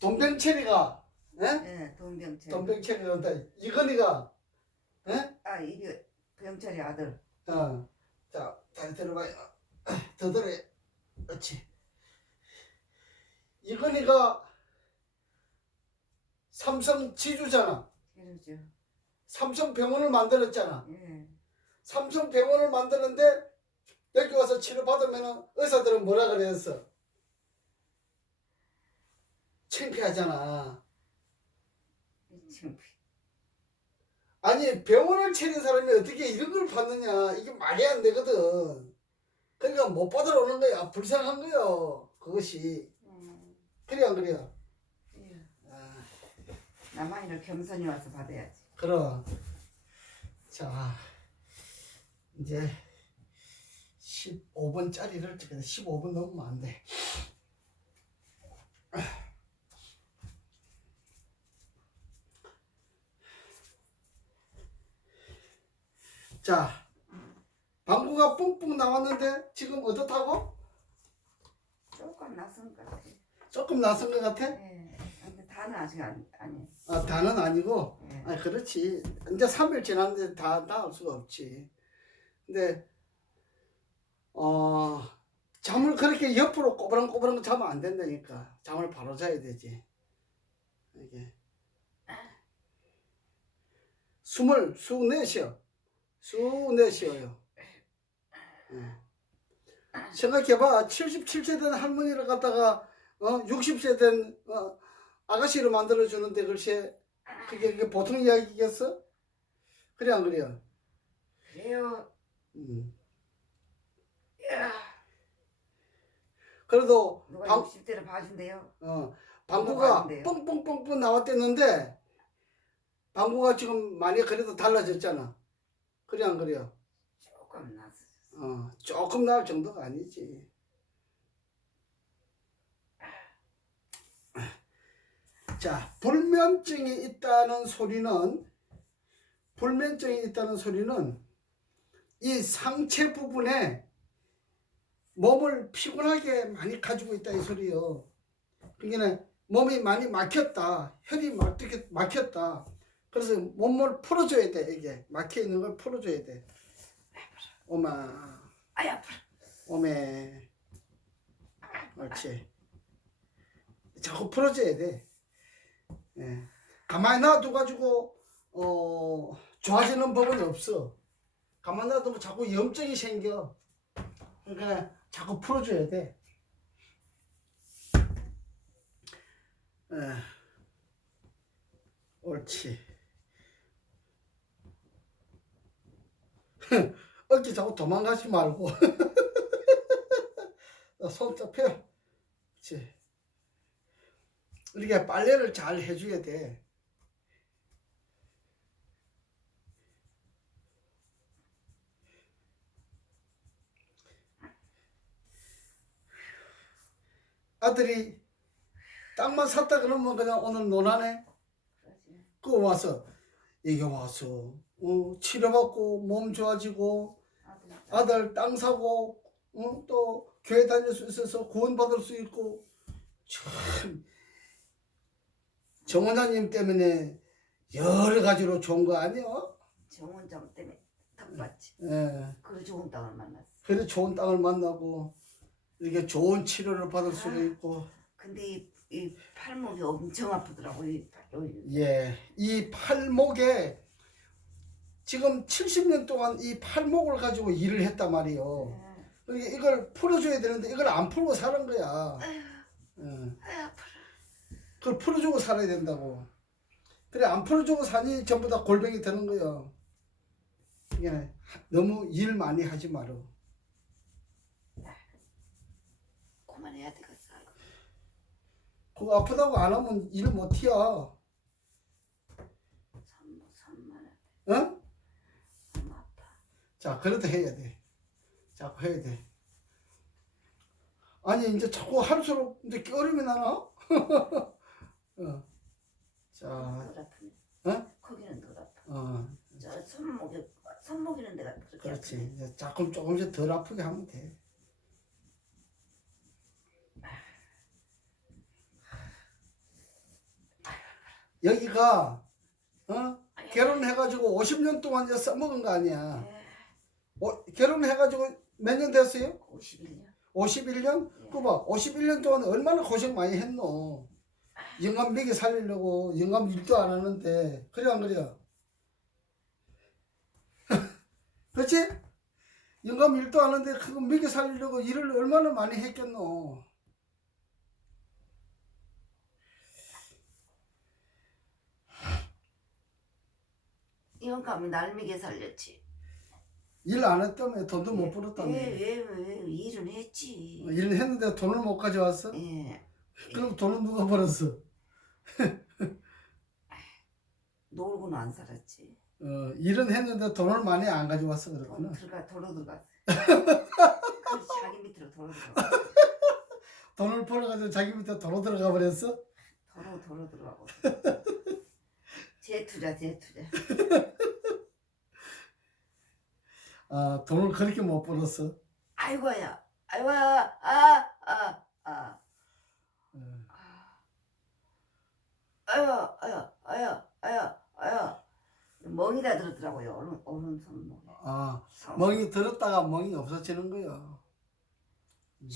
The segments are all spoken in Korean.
동병철이가 예? 예, 동병철. 동병철이 온다. 이건희가 예? 아 이게 병철이 아들. 어. 자, 다리 들어봐요. 더 들어. 그렇지. 이건희가 삼성 지주잖아. 이러죠. 삼성 병원을 만들었잖아. 예. 삼성 병원을 만드는데 여기 와서 치료받으면 의사들은 뭐라 그랬어? 창피하잖아. 지금 아니 병원을 차린 사람이 어떻게 이런 걸 받느냐 이게 말이 안 되거든. 그러니까 못 받으러 오는 거야. 불쌍한 거요. 그것이. 음, 그래 안 그래요? 예. 아, 나만이를 겸손히 와서 받아야지. 그럼 자 이제 15분짜리를 찍어야 돼. 15분 넘으면 안 돼. 자, 방구가 뿡뿡 나왔는데 지금 어떻다고? 조금 낯선 것 같아. 조금 낯선 것 같아? 예. 근데 다는 아직 안 아니. 아, 다는 아니고 예. 아 그렇지. 이제 3일 지났는데 다 나올 수가 없지. 근데 어 잠을 그렇게 옆으로 꼬부랑꼬부랑 자면 안 된다니까. 잠을 바로 자야 되지. 이게 숨을 쑥 내쉬어. 쑥 내쉬어요. 예. 생각해봐. 77세 된 할머니를 갖다가 어 60세 된 어, 아가씨로 만들어 주는데 글쎄 그게, 그게 보통 이야기겠어? 그래 안 그래요? 그래요. 음. 야, 그래도 누가 방, 60대를 봐준대요. 어, 방구가 봐준대요. 뻥뻥뻥뻥 나왔댔는데 방구가 지금 많이 그래도 달라졌잖아. 그래 안 그래요? 조금 낯선. 어, 조금 나을 정도가 아니지. 자, 불면증이 있다는 소리는 불면증이 있다는 소리는 이 상체 부분에 몸을 피곤하게 많이 가지고 있다 이 소리요. 그러니까 몸이 많이 막혔다. 혈이 막혔다. 그래서 몸을 풀어줘야 돼 이게 막혀 있는 걸 풀어줘야 돼. 오마. 아이 아파. 오메. 그렇지. 자꾸 풀어줘야 돼. 예. 가만히 놔둬가지고, 어, 좋아지는 법은 없어. 가만히 놔두면 자꾸 염증이 생겨. 그러니까 자꾸 풀어줘야 돼. 예. 옳지. 어깨 자꾸 도망가지 말고. 손좀 펴. 그렇지. 이렇게 빨래를 잘 해줘야 돼. 아들이 땅만 샀다 그러면 그냥 오늘 논하네. 그러지. 그 와서 여기 와서 어, 치료받고 몸 좋아지고 아들. 땅 사고 어, 또 교회 다닐 수 있어서 구원받을 수 있고 참 정원장님 때문에 여러 가지로 좋은 거 아니야? 정원장 때문에 덕받지. 예. 그 좋은 땅을 만났어. 그래 좋은 땅을 만나고 이렇게 좋은 치료를 받을 수도 있고 근데 이, 이 팔목이 엄청 아프더라고. 이, 팔-. 예. 이 팔목에 지금 70년 동안 이 팔목을 가지고 일을 했단 말이에요. 예. 그러니까 이걸 풀어줘야 되는데 이걸 안 풀고 사는 거야. 예. 아이 아파. 그걸 풀어주고 살아야 된다고. 그래 안 풀어주고 사니 전부 다 골병이 되는 거야. 예, 너무 일 많이 하지 마라. 그만해야 되겠어. 그거 아프다고 안 하면 일 못해요. 삼 삼만 원. 어? 자, 그래도 해야 돼. 자꾸 해야 돼. 아니, 이제 자꾸 할수록 이제 겨울이 나나? 어. 자, 노랗네. 어? 거기는 노랗다. 어, 저 손목이 손목 이런 데가 그렇지. 아프네. 조금 조금씩 덜 아프게 하면 돼. 여기가 어? 결혼해가지고 50년 동안 이제 써먹은 거 아니야. 예. 어, 결혼해가지고 몇 년 됐어요? 51년. 51년? 그봐 51년 동안 얼마나 고생 많이 했노. 영감 먹이 살리려고 영감 일도 안 하는데 그래 안 그래요? 그렇지? 영감 일도 안 하는데 그거 먹이 살리려고 일을 얼마나 많이 했겠노. 영감이 날미게 살렸지. 일 안 했다며 돈도 못 벌었다며. 왜, 왜, 왜, 일은 했지. 일은 했는데 돈을 못 가져왔어? 예. 그럼 돈은 누가 벌었어? 놀고는 안 살았지. 어, 일은 했는데 돈을 많이 안 가져왔어 돈 그렇구나. 들어가, 도로 들어갔어. 그 자기 밑으로 도로 들어가. 돈을 벌어가지고 자기 밑에 도로 들어가 버렸어? 도로, 도로 들어가고. 재투자, 재투자. 아 돈을 그렇게 못 벌었어. 아이고야, 아이고야, 아, 아, 아. 어. 아유, 아유, 아유, 아유, 아유. 멍이다 들었더라고요. 오른, 오른손 멍. 아 성- 멍이 들었다가 멍이 없어지는 거야. 이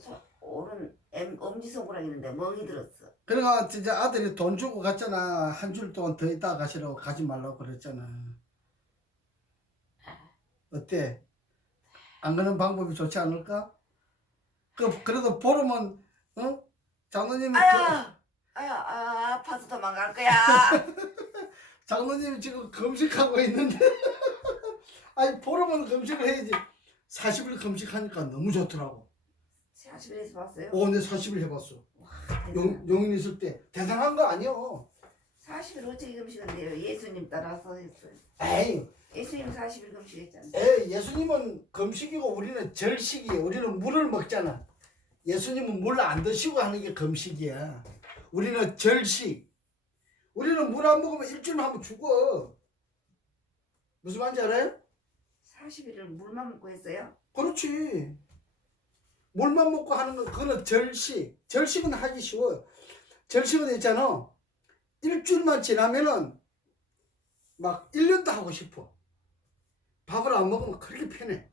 소- 오른 엠, 엄지손가락 있는데 멍이 들었어. 그러니까 진짜 아들이 돈 주고 갔잖아. 한 줄 동안 더 있다 가시라고 가지 말라고 그랬잖아. 어때? 안 가는 방법이 좋지 않을까? 그 그래도 보름은 어? 장로님이 그, 아야, 아야, 아, 아파서 도망갈 거야. 장로님이 지금 금식하고 있는데 아니 보름은 금식을 해야지 40일 금식하니까 너무 좋더라고. 사실에서 봤어요. 어, 내 40일 해봤어. 용, 용인 있을 때 대단한 거 아니야. 40일 어떻게 금식한대요? 예수님 따라서 했어요. 에이, 예수님 40일 금식했잖아요. 예수님은 금식이고 우리는 절식이에요. 우리는 물을 먹잖아. 예수님은 물 안 드시고 하는 게 금식이야. 우리는 절식. 우리는 물 안 먹으면 일주일 하면 죽어. 무슨 말인지 알아요? 40일을 물만 먹고 했어요. 그렇지. 물만 먹고 하는 건 그거는 절식. 절식은 하기 쉬워요. 절식은 있잖아. 일주일만 지나면은 막 1년도 하고 싶어. 밥을 안 먹으면 그렇게 편해.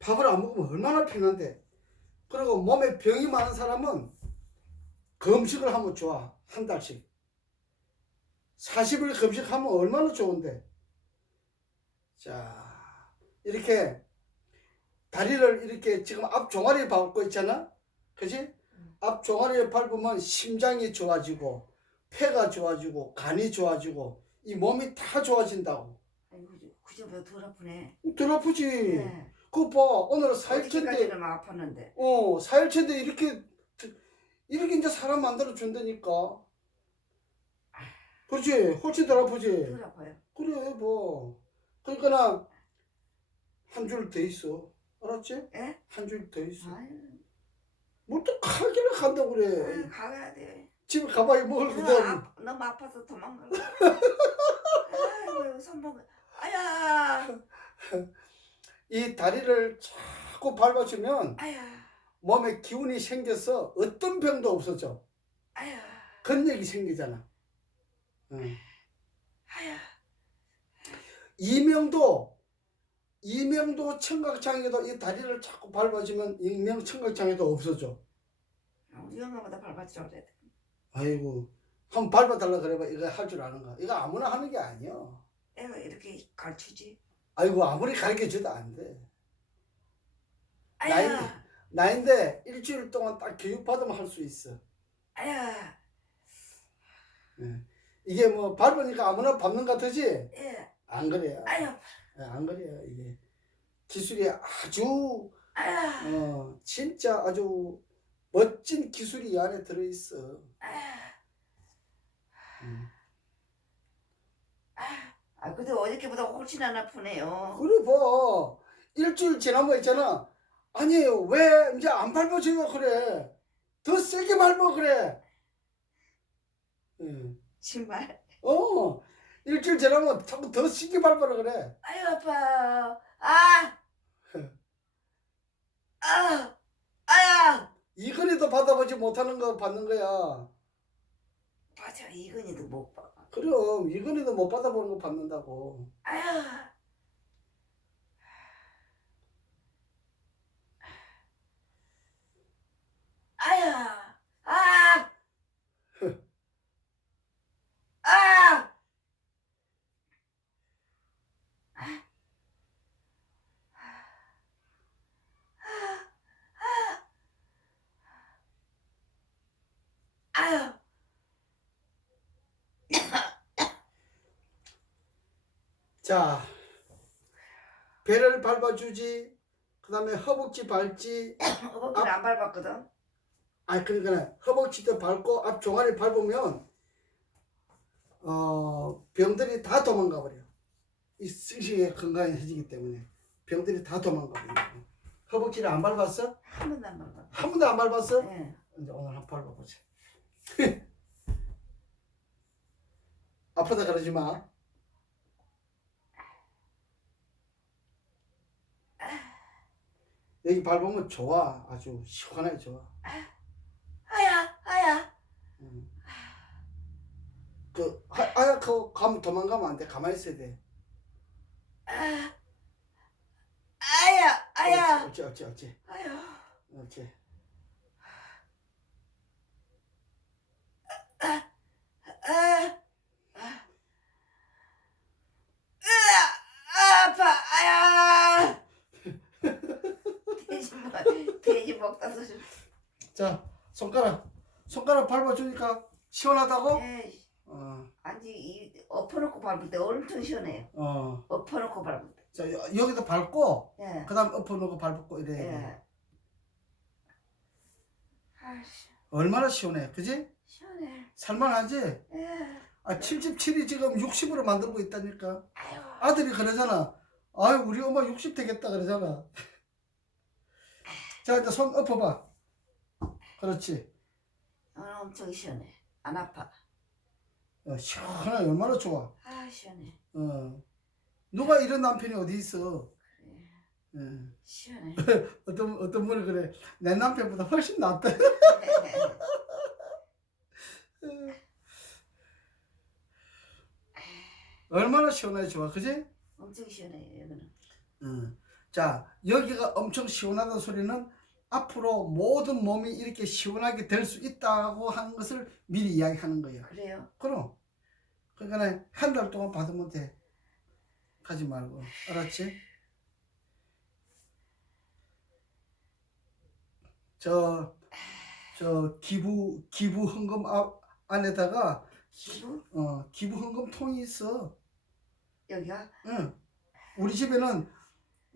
밥을 안 먹으면 얼마나 편한데. 그리고 몸에 병이 많은 사람은 금식을 하면 좋아. 한 달씩. 40일 금식하면 얼마나 좋은데. 자, 이렇게 다리를 이렇게 지금 앞 종아리에 밟고 있잖아. 그지? 앞 종아리에 밟으면 심장이 좋아지고 폐가 좋아지고 간이 좋아지고 이 몸이 다 좋아진다고. 아이고, 그저보다 덜 아프네. 덜 아프지? 네. 그거 봐. 오늘 4일째인데, 어저께까지는 막 아팠는데. 어, 4일째인데 이렇게, 이렇게 이제 사람 만들어 준다니까. 그렇지? 훨씬 덜 아프지? 덜 아파요. 그래, 뭐. 그러니까 한 줄 더 있어. 알았지? 예? 한 줄 더 있어. 아유, 뭐또 가기를 간다 아유, 그래. 가야 돼. 집에 가봐야 먹을 거다. 아, 너무 아파서 도망가. 아이고, 손목. 아야, 이 다리를 자꾸 밟아주면 아야, 몸에 기운이 생겨서 어떤 병도 없어져. 아야, 근력이 생기잖아. 응. 아야. 이명도 이명도 청각장애도 이 다리를 자꾸 밟아주면 이명 청각장애도 없어져. 우리 엄마보다 밟았지 그래. 아이고 한번 밟아달라 그래봐 이거 할 줄 아는가? 이거 아무나 하는 게 아니야. 내가 이렇게 가르치지. 아이고 아무리 가르쳐줘도 안 돼. 아야, 나인데 일주일 동안 딱 교육 받으면 할 수 있어. 아야, 이게 뭐 밟으니까 아무나 밟는 것 같으지? 예, 안 그래요. 아야, 예, 안 그래요. 이게 기술이 아주 아야, 어 진짜 아주 멋진 기술이 이 안에 들어 있어. 아야. 음. 아, 근데 어저께보다 훨씬 안 아프네요. 그래 봐. 일주일 지나면 있잖아. 아니에요. 왜 이제 안 밟아줘요 그래. 더 세게 밟아 그래. 응. 정말. 어. 일주일 지나면 자꾸 더 세게 밟아라 그래. 아유, 아파. 아! 아! 아야! 이거리도 받아보지 못하는 거 받는 거야. 맞아. 저 이건희도 못 봐. 그럼 이건희도 못 받아보는 거 받는다고. 아유. 아유. 아. 아. 아유. 자, 배를 밟아주지. 그 다음에 허벅지 밟지. 허벅지를 안 밟았거든. 아니 그러니까 허벅지도 밟고 앞 종아리 밟으면 어 병들이 다 도망가 버려. 이 싱싱해 건강해지기 때문에 병들이 다 도망가 버려. 허벅지를 안 밟았어? 한 번도 안 밟았. 한 번도 안 밟았어? 예. 이제 오늘 한번 밟아보자. 아프다 그러지 마. 여기 밟으면 좋아. 아주 시원하게 좋아. 아야, 아야. 음. 그 하- 아야 그 가면 도망가면 안 돼. 가만히 있어야 돼. 아. 아야, 아야. 어찌 어찌 어찌 아유. 어찌. 아. 아. 으아, 아파. 아야. 돼지 먹, 돼지 먹다 소리. 자 손가락 손가락 밟아주니까 시원하다고? 에이, 어. 아니 이 엎어놓고 밟을 때 엄청 시원해요. 어. 엎어놓고 밟을 때. 자 여- 여기도 밟고 예. 그 다음 엎어놓고 밟고 이래. 야 돼. 예. 아씨, 얼마나 시원해, 그지? 시원해. 살만하지? 예. 아 77이 지금 60으로 만들고 있다니까. 아유. 아들이 그러잖아. 아유 우리 엄마 60 되겠다 그러잖아. 자 이제 손 엎어봐. 그렇지. 오늘 엄청 시원해. 안 아파. 어, 시원하게 얼마나 좋아. 아 시원해. 어. 누가 이런 남편이 어디 있어? 그래. 어. 시원해. 어떤 어떤 분이 그래. 내 남편보다 훨씬 낫다. 얼마나 시원하게 좋아, 그지? 엄청 시원해요 여기는. 음. 자, 여기가 엄청 시원하다는 소리는 앞으로 모든 몸이 이렇게 시원하게 될 수 있다고 하는 것을 미리 이야기하는 거예요. 그래요? 그럼. 그러니까 한 달 동안 받으면 돼. 가지 말고. 알았지? 저, 저 기부, 기부 헌금 앞, 안에다가, 기부? 어, 기부 헌금 통이 있어. 여기가? 응. 우리 집에는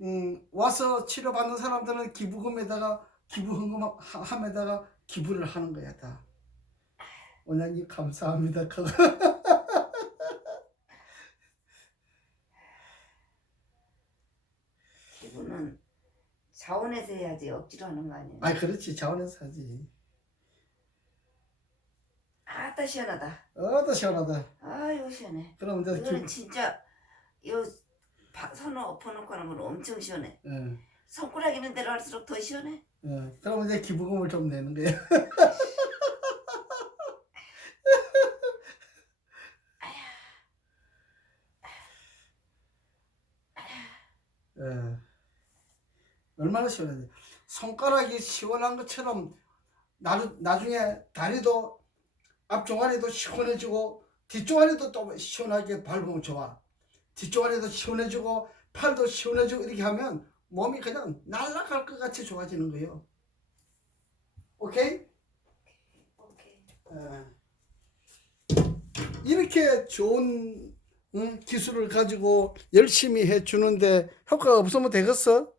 음, 와서 치료받는 사람들은 기부금에다가 기부헌금함에다가 기부를 하는 거야 다. 원장님 감사합니다. 기부는 자원에서 해야지 억지로 하는 거 아니에요? 아 그렇지 자원에서 하지. 아따 시원하다. 어다 시원하다. 아유 시원해. 그럼 이제 이거는. 진짜 요 바- 손을 엎어놓고 하는 건 엄청 시원해. 예, 손가락 있는 대로 할수록 더 시원해. 예. 그럼 이제 기부금을 좀 내는 거야. 예. 얼마나 시원한지. 손가락이 시원한 것처럼 나, 나중에 다리도 앞 종아리도 시원해지고 뒷 종아리도 또 시원하게 밟으면 좋아. 뒷종아리도 시원해지고 팔도 시원해지고 이렇게 하면 몸이 그냥 날아갈 것 같이 좋아지는 거예요. 오케이? 오케이. 예. 이렇게 좋은 응, 기술을 가지고 열심히 해주는데 효과가 없으면 되겠어?